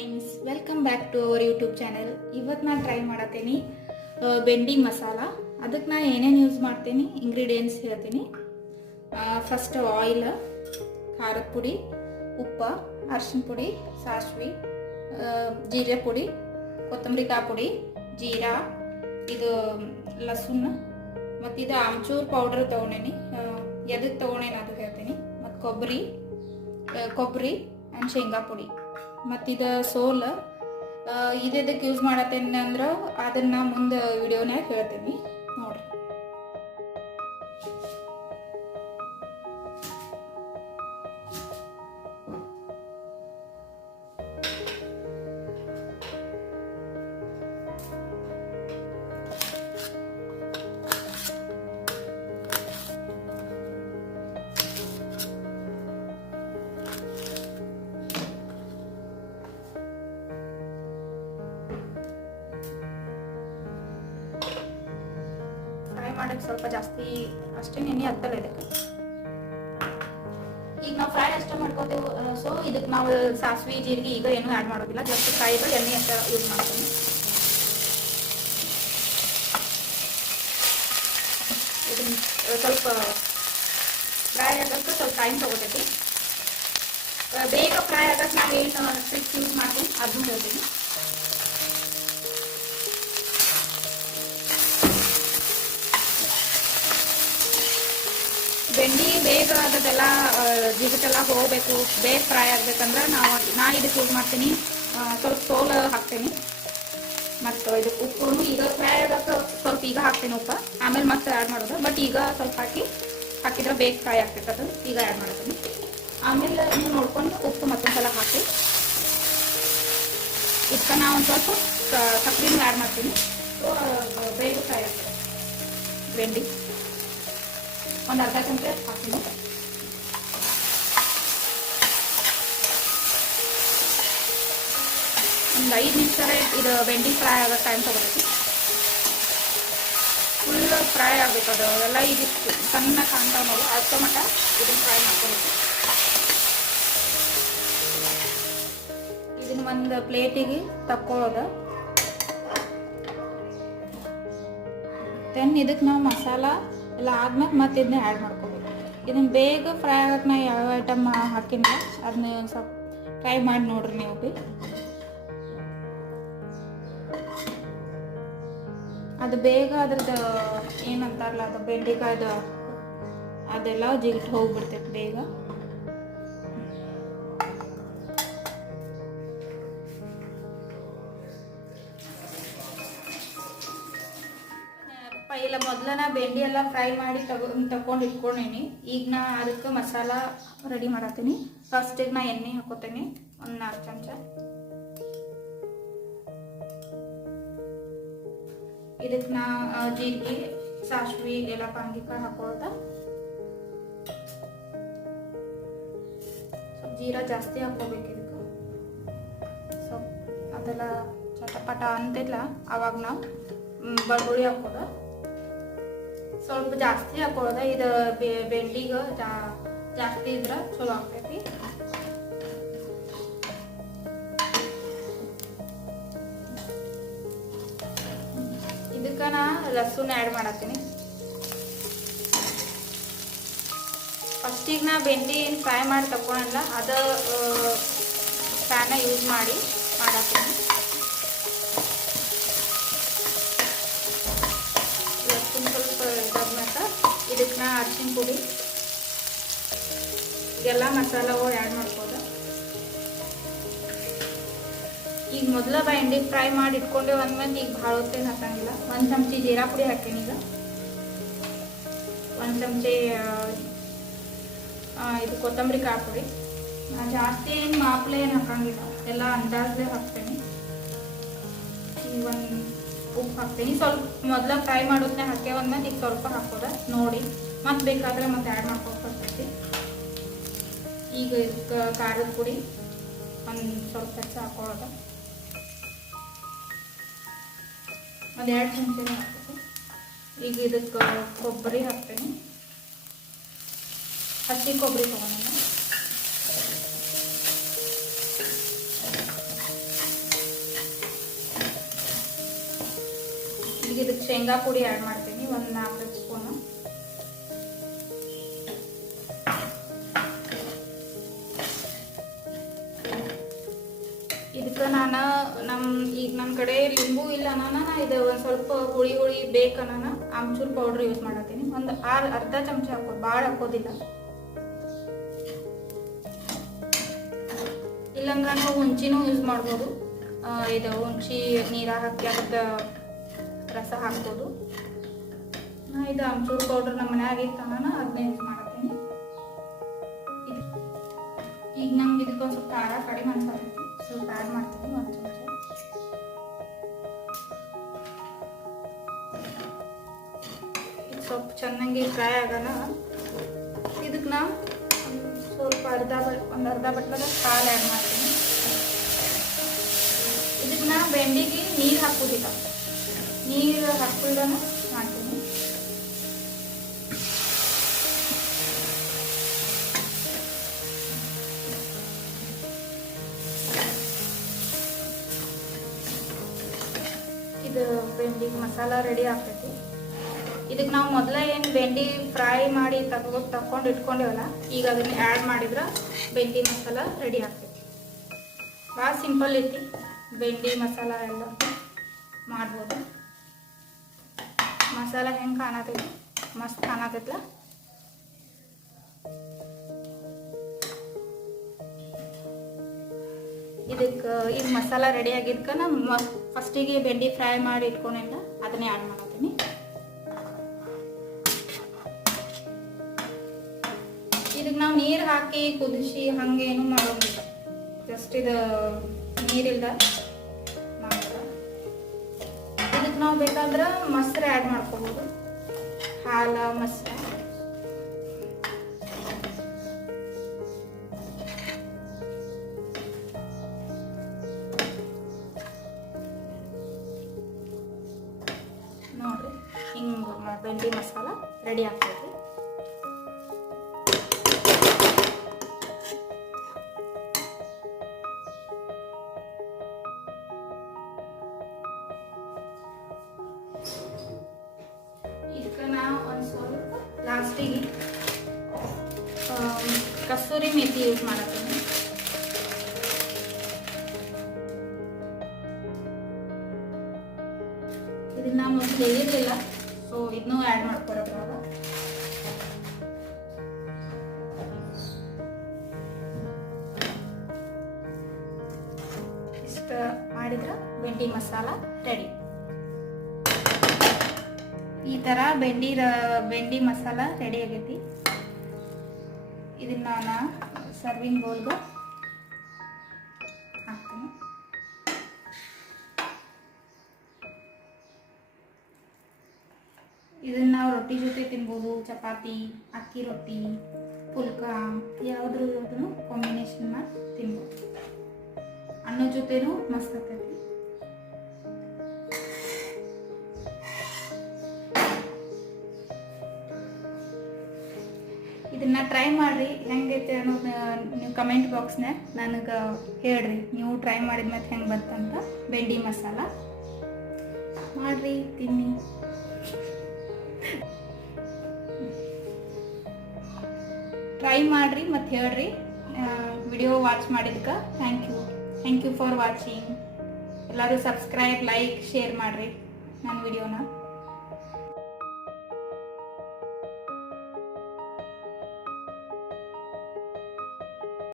Friends, welcome back to our YouTube channel. ಇವತ್ತು ನಾನು try ಮಾಡತ್ತೀನಿ ಬೆಂಡಿ ಮಸಾಲ. ಅದಕ್ಕೆ ನಾನು ಏನೇನು ಯೂಸ್ ಮಾಡ್ತೀನಿ ಇಂಗ್ರೀಡಿಯೆಂಟ್ಸ್ ಹೇಳ್ತೀನಿ. ಫಸ್ಟ್ ಆಯಿಲ್, ಖಾರದ ಪುಡಿ, ಉಪ್ಪು, ಅರಿಶಿನ ಪುಡಿ, ಸಾಸಿವೆ, ಜೀರೆ ಪುಡಿ, ಕೊತ್ತಂಬರಿ ಕಾಯಿ ಪುಡಿ, ಜೀರಾ, ಇದು ಲಸುನ್, ಮತ್ತು ಇದು ಆಮ್ಚೂರ್ ಪೌಡ್ರ್ ತೊಗೊಂಡೇನಿ. ಎದಕ್ಕೆ ತೊಗೊಂಡೇನಿ ಅದು ಹೇಳ್ತೀನಿ. ಮತ್ತು ಕೊಬ್ಬರಿ ಆ್ಯಂಡ್ ಶೇಂಗಾ ಪುಡಿ. ಮತ್ತಿದು ಸೋಲ್ ಇದಕ್ಕೆ ಯೂಸ್ ಮಾಡತ್ತೇನೆ ಅಂದ್ರೆ ಅದನ್ನು ಮುಂದೆ ವಿಡಿಯೋನಾಗ ಹೇಳ್ತೀನಿ ನೋಡ್ರಿ. ಮಾಡಕ್ಕೆ ಸ್ವಲ್ಪ ಜಾಸ್ತಿ ಅಷ್ಟೇ ಎಣ್ಣೆ ಹತ್ತಲ್ಲ ಇದಕ್ಕೆ. ಈಗ ನಾವು ಫ್ರೈ ಅಷ್ಟೇ ಮಾಡ್ಕೋತೇವೆ. ಸೊ ಇದಕ್ಕೆ ನಾವು ಸಾಸಿವೆ ಜೀರಿಗೆ ಈಗ ಏನೂ ಆ್ಯಡ್ ಮಾಡೋದಿಲ್ಲ. ಜಸ್ಟ್ ಫ್ರೈಗಳು ಎಣ್ಣೆ ಅಷ್ಟೇ ಯೂಸ್ ಮಾಡ್ತೀನಿ. ಇದನ್ನು ಸ್ವಲ್ಪ ಫ್ರೈ ಆಗೋಕ್ಕೆ ಸ್ವಲ್ಪ ಟೈಮ್ ತೊಗೋತೈತಿ. ಬೇಗ ಫ್ರೈ ಆಗೋಕ್ಕೆ ನಾವು ಏನು ಟ್ರಿಕ್ಸ್ ಯೂಸ್ ಮಾಡ್ತೀನಿ ಅದನ್ನು ಹೇಳ್ತೀನಿ. ಬೆಂಡಿ ಬೇಗ ಅದೆಲ್ಲ ಜಿಗಟೆಲ್ಲ ಹೋಗಬೇಕು, ಬೇಗ ಫ್ರೈ ಆಗಬೇಕಂದ್ರೆ ನಾ ಇದಕ್ಕೆ ಯೂಸ್ ಮಾಡ್ತೀನಿ. ಸ್ವಲ್ಪ ಸೋಲು ಹಾಕ್ತೀನಿ. ಮತ್ತು ಇದಕ್ಕೆ ಉಪ್ಪು ಈಗ ಫ್ರೈ ಆಗೋಕ್ಕೆ ಸ್ವಲ್ಪ ಈಗ ಹಾಕ್ತೀನಿ ಉಪ್ಪು, ಆಮೇಲೆ ಮತ್ತೆ ಆ್ಯಡ್ ಮಾಡೋದು. ಬಟ್ ಈಗ ಸ್ವಲ್ಪ ಹಾಕಿದ್ರೆ ಬೇಗ ಫ್ರೈ ಆಗ್ತೈತೆ, ಅದು ಈಗ ಆ್ಯಡ್ ಮಾಡ್ತೀನಿ. ಆಮೇಲೆ ನೀವು ನೋಡ್ಕೊಂಡು ಉಪ್ಪು ಮತ್ತೊಂದ್ಸಲ ಹಾಕಿ ಇದಕ್ಕೆ ನಾವು ಒಂದು ಸ್ವಲ್ಪ ಸಕ್ಕರೆನೂ ಆ್ಯಡ್ ಮಾಡ್ತೀನಿ. ಸೊ ಬೇಗ ಫ್ರೈ ಆಗ್ತದೆ ಬೆಂಡಿ. ಒಂದು ಅರ್ಧ ಚಮಚ ಹಾಕ್ತೀನಿ. ಒಂದು 5 ನಿಮಿಷ ಇದು ಬೆಂಡಿ ಫ್ರೈ ಆಗೋ ಟೈಮ್ ತೊಗೊಳ್ತೀನಿ. ಫುಲ್ ಫ್ರೈ ಆಗಬೇಕು. ಅದು ಎಲ್ಲ ಈಗ ಸಣ್ಣ ಕಾಣ್ತಾವೆ ನೋಡಿ, ಅಷ್ಟು ಮಟ್ಟ ಇದನ್ನು ಫ್ರೈ ಮಾಡ್ಕೊಬೇಕು. ಇದನ್ನು ಒಂದು ಪ್ಲೇಟಿಗೆ ತಕ್ಕೊಳ್ಳೋದು. ದೆನ್ ಇದಕ್ಕೆ ನಾವು ಮಸಾಲ ಎಲ್ಲ ಆದ್ಮೇಲೆ ಮತ್ತೆ ಇದನ್ನ ಆ್ಯಡ್ ಮಾಡ್ಕೋಬೇಕು. ಇದನ್ನು ಬೇಗ ಫ್ರೈ ಆಗಕ್ಕೆ ನಾ ಯಾವ ಐಟಮ್ ಹಾಕಿನ ಅದನ್ನ ಒಂದು ಸ್ವಲ್ಪ ಟ್ರೈ ಮಾಡಿ ನೋಡ್ರಿ ನೀವು ಭೀ. ಅದು ಬೇಗ ಅದ್ರದ್ದು ಏನಂತಾರಲ್ಲ, ಅದು ಬೆಂಡೆಕಾಯ್ದು ಅದೆಲ್ಲ ಜಿಗಿಟ್ಟು ಹೋಗ್ಬಿಡ್ತೈತೆ ಬೇಗ. ಇಲ್ಲ ಮೊದಲನ ಬೆಂಡಿ ಎಲ್ಲ ಫ್ರೈ ಮಾಡಿ ತಗೊಂಡು ಇಟ್ಕೊಂಡೇನಿ. ಈಗ ನಾ ಅದಕ್ಕೆ ಮಸಾಲ ರೆಡಿ ಮಾಡತ್ತೀನಿ. ಫಸ್ಟಿಗೆ ನಾ ಎಣ್ಣೆ ಹಾಕೋತೀನಿ ಒಂದು 4 ಚಮಚ. ಇದಕ್ಕೆ ನಾ ಜೀರಿಗೆ, ಸಾಸಿವೆ ಎಲ್ಲ ಪಾಂಗಿಕಾಯಿ ಹಾಕೋದ. ಸ್ವಲ್ಪ ಜೀರಾ ಜಾಸ್ತಿ ಹಾಕೋಬೇಕು ಇದಕ್ಕೆ. ಸ್ವಲ್ಪ ಅದೆಲ್ಲ ಚಟಪಟ ಅಂತಿಲ್ಲ ಅವಾಗ ನಾವು ಬೆಳ್ಳುಳ್ಳಿ ಹಾಕೋದ ಸ್ವಲ್ಪ ಜಾಸ್ತಿ ಹಾಕೊಳ್ಳೋದ. ಇದು ಬೆಂಡಿಗೆ ಜಾಸ್ತಿ ಇದ್ರೆ ಚಲೋ ಆಗ್ತೈತಿ. ಇದಕ್ಕೆ ನಾ ಲಸುನ್ ಆ್ಯಡ್ ಮಾಡತ್ತೀನಿ. ಫಸ್ಟಿಗೆ ನಾ ಬೆಂಡಿ ಏನು ಫ್ರೈ ಮಾಡಿ ತಗೊಳಲ್ಲ, ಅದು ಪ್ಯಾನ ಯೂಸ್ ಮಾಡಿ ಮಾಡತ್ತೀನಿ. ಸ್ವಲ್ಪ ಇದಾದ್ಮೇಲೆ ಇದಕ್ಕೆ ನಾ ಅರಿಶಿನ ಪುಡಿ ಎಲ್ಲ ಮಸಾಲಗಳು ಆ್ಯಡ್ ಮಾಡ್ಬೋದು. ಈಗ ಮೊದಲ ಬೆಂಡಿ ಫ್ರೈ ಮಾಡಿ ಇಟ್ಕೊಂಡೇವು ಅಂದ್ಮೇಲೆ ಈಗ ಭಾಳ ಹೊತ್ತೇನು ಹಾಕಂಗಿಲ್ಲ. 1 ಚಮಚಿ ಜೀರಾ ಪುಡಿ ಹಾಕೀನಿ. ಈಗ 1 ಚಮಚಿ ಇದು ಕೊತ್ತಂಬರಿ ಕಾಯಿ ಪುಡಿ. ಜಾಸ್ತಿ ಏನು ಮಾಪಲೆ ಏನು ಹಾಕಂಗಿಲ್ಲ, ಎಲ್ಲ ಅಂದಾಜೇ ಹಾಕ್ತೀನಿ. ಈಗ ಒಂದು ಉಪ್ಪು ಹಾಕ್ತೀನಿ. ಸ್ವಲ್ಪ ಮೊದಲ ಫ್ರೈ ಮಾಡೋದನ್ನ ಹಾಕಿ ಒಂದ್ಮೇಲೆ ಈಗ ಸ್ವಲ್ಪ ಹಾಕೋದ ನೋಡಿ, ಮತ್ತೆ ಬೇಕಾದ್ರೆ ಮತ್ತೆ ಆ್ಯಡ್ ಮಾಡ್ಕೊಳ್ತೈತಿ. ಈಗ ಇದಕ್ಕೆ ಖಾರದ ಪುಡಿ ಒಂದು ಸ್ವಲ್ಪ ಹೆಚ್ಚು ಹಾಕೊಳ್ಳೋದು. ಒಂದು 2 ಚಮಚ ಹಾಕ್ಬೇಕು. ಈಗ ಇದಕ್ಕೆ ಕೊಬ್ಬರಿ ಹಾಕ್ತೀನಿ. ಹಸಿ ಕೊಬ್ಬರಿ ತೊಗೊಂಡು ಈಗ ಇದಕ್ಕೆ ಶೇಂಗಾ ಪುಡಿ ಆ್ಯಡ್ ಮಾಡ್ತೀನಿ, ಒಂದು 4 ಸ್ಪೂನು. ಇದಕ್ಕೆ ನಾನು ಈಗ ನಮ್ಮ ಕಡೆ ಲಿಂಬು ಇಲ್ಲ ನಾನು ಇದು ಒಂದು ಸ್ವಲ್ಪ ಹುಳಿ ಬೇಕನ್ನ ಆಮ್ಚೂರ್ ಪೌಡ್ರ್ ಯೂಸ್ ಮಾಡತ್ತೀನಿ. ಒಂದು ಅರ್ಧ ಚಮಚ ಹಾಕೋದು, ಭಾಳ ಹಾಕೋದಿಲ್ಲ. ಇಲ್ಲಾಂದ್ರೆ ನಾವು ಹುಂಚಿನೂ ಯೂಸ್ ಮಾಡ್ಬೋದು. ಇದು ಹುಂಚಿ ನೀರ ಹಾಕಿ ಅದ್ರದ್ದು ರಸ ಹಾಕ್ಬೋದು. ಇದು ಆಮ್ಚೂರ್ ಪೌಡ್ರ್ ನಮ್ಮ ಮನ್ಯಾಗ ಇತ್ತನ ಅದನ್ನ ಯೂಸ್ ಮಾಡತ್ತೀನಿ. ಈಗ ನಮ್ಗೆ ಇದಕ್ಕೊಂದು ಸ್ವಲ್ಪ ಖಾರ ಕಡಿಮೆ ಅನ್ಸತ್ತೈತಿ, ಸ್ವಲ್ಪ ಆ್ಯಡ್ ಮಾಡ್ತೀನಿ 1 ಚಮಚ. ಇದು ಸ್ವಲ್ಪ ಚೆನ್ನಾಗಿ ಫ್ರೈ ಆಗೋಣ. ಇದಕ್ಕೆ ನಾವು ಸ್ವಲ್ಪ ಒಂದು ಅರ್ಧ ಬಟ್ಲದ ಹಾಲು ಆ್ಯಡ್ ಮಾಡ್ತೀನಿ. ಇದಕ್ಕೆ ನಾ ಬೆಂಡಿಗೆ ನೀರು ಹಾಕೋದಿಲ್ಲ, ನೀರು ಹಾಕ್ಬಿಲ್ದನ ಮಾಡ್ತೀನಿ. ಇದು ಬೆಂಡಿಗೆ ಮಸಾಲ ರೆಡಿ ಆಗ್ತೈತಿ. ಇದಕ್ಕೆ ನಾವು ಮೊದಲೇ ಏನು ಬೆಂಡಿ ಫ್ರೈ ಮಾಡಿ ತಕೊಂಡು ಇಟ್ಕೊಂಡೇವಲ್ಲ, ಈಗ ಅದನ್ನ ಆ್ಯಡ್ ಮಾಡಿದ್ರೆ ಬೆಂಡಿ ಮಸಾಲ ರೆಡಿ ಆಗ್ತೈತಿ. ಭಾಳ ಸಿಂಪಲ್ ಐತಿ, ಬೆಂಡಿ ಮಸಾಲ ಎಲ್ಲ ಮಾಡ್ಬೋದು. ಮಸಾಲ ಹೆಂಗೆ ಕಾಣತೈತಿ, ಮಸ್ತ್ ಕಾಣತೈತಲ್ಲ. ಇದಕ್ಕೆ ಈಗ ಮಸಾಲ ರೆಡಿ ಆಗಿದ್ಕ ನಾನು ಫಸ್ಟಿಗೆ ಬೆಂಡಿ ಫ್ರೈ ಮಾಡಿ ಇಟ್ಕೊಂಡಿಲ್ಲ ಅದನ್ನೇ ಆ್ಯಡ್ ಮಾಡ್ತೀನಿ. ಇದಕ್ಕೆ ನಾವು ನೀರು ಹಾಕಿ ಕುದಿಸಿ ಹಂಗೇನು ಮಾಡೋದಿಲ್ಲ, ಜಸ್ಟ್ ಇದು ನೀರಿಲ್ಲ ಮಾತ್ರ. ಇದಕ್ಕೆ ನಾವು ಬೇಕಾದ್ರೆ ಮೊಸರು ಆ್ಯಡ್ ಮಾಡ್ಕೋಬೋದು, ಹಾಲು ಮೊಸರು. ನೋಡ್ರಿ ಹಿಂಗೆ ಬೆಂಡಿ ಮಸಾಲ ರೆಡಿ ಆಗ್ತೈತಿ. ಇದಕ್ಕೆ ನಾವು ಒಂದು ಸ್ವಲ್ಪ ಲಾಸ್ಟಿಗೆ ಕಸ್ತೂರಿ ಮೇಥಿ ಯೂಸ್ ಮಾಡತ್ತೀನಿ. ಇದನ್ನ ಮೊದಲು ಹೇಳಿರಲಿಲ್ಲ, ಸೊ ಇದನ್ನೂ ಆ್ಯಡ್ ಮಾಡ್ಕೊಡೋದ್ರಾಗ. ಇಷ್ಟ ಮಾಡಿದ್ರೆ ಬೆಂಡಿ ಮಸಾಲ ರೆಡಿ. ಈ ಥರ ಬೆಂಡಿ ಮಸಾಲ ರೆಡಿ ಆಗೈತಿ. ಇದನ್ನ ನಾನು ಸರ್ವಿಂಗ್ ಬೌಲ್ಗೆ ಹಾಕ್ತೀನಿ. ಇದನ್ನ ನಾವು ರೊಟ್ಟಿ ಜೊತೆ ತಿನ್ಬೋದು, ಚಪಾತಿ, ಅಕ್ಕಿ ರೊಟ್ಟಿ, ಪುಲ್ಕ, ಯಾವುದ್ರ ಜೊತೆನೂ ಕಾಂಬಿನೇಷನ್ ಮಾಡಿ ತಿನ್ಬೋದು. ಅನ್ನದ ಜೊತೆನೂ ಮಸ್ತ್ ಆಗ್ತೈತಿ. ಇದನ್ನ ಟ್ರೈ ಮಾಡ್ರಿ, ಹೆಂಗೈತೆ ಅನ್ನೋದು ನೀವು ಕಮೆಂಟ್ ಬಾಕ್ಸ್ನಾಗ ನನಗೆ ಹೇಳ್ರಿ. ನೀವು ಟ್ರೈ ಮಾಡಿದ ಮತ್ತೆ ಹೆಂಗೆ ಬಂತಂತ. ಬೆಂಡಿ ಮಸಾಲ ಮಾಡ್ರಿ, ತಿನ್ನಿ. ಟ್ರೈ ಮಾಡ್ರಿ ಮತ್ತು ಹೇಳ್ರಿ. ವಿಡಿಯೋ ವಾಚ್ ಮಾಡಿದ್ಕೆ ಥ್ಯಾಂಕ್ ಯು ಫಾರ್ ವಾಚಿಂಗ್. ಎಲ್ಲರೂ ಸಬ್ಸ್ಕ್ರೈಬ್, ಲೈಕ್, ಶೇರ್ ಮಾಡ್ರಿ ನನ್ನ ವಿಡಿಯೋನ.